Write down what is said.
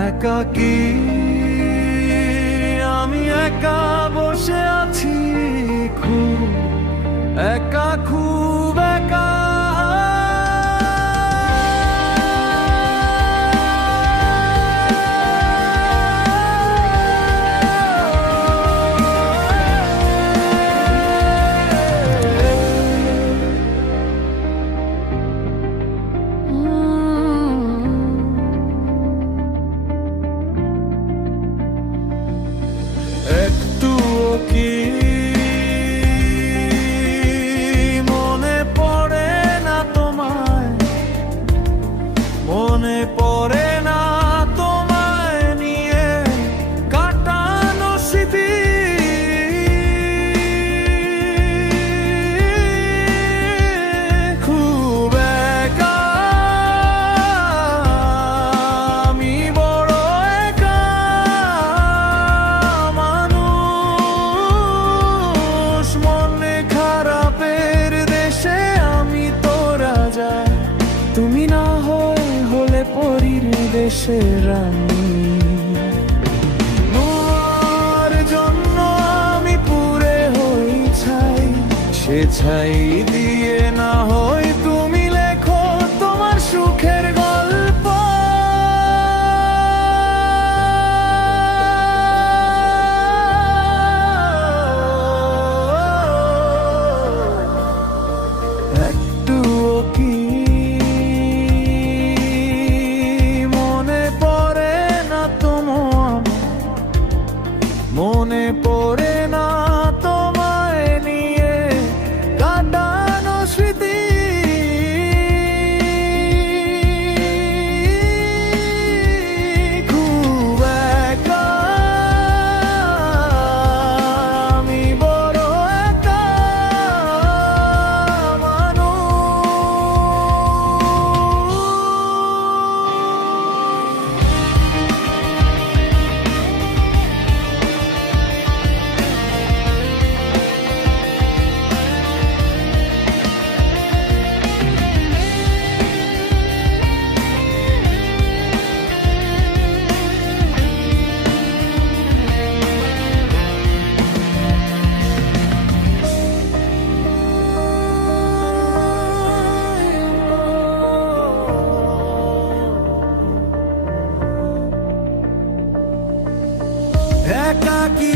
একাকী আমি একা বসে আছি খুব। একা খুব দেশে রানী। জন্য আমি পুরে হই ছাই সে ছাই দিয়ে একাকী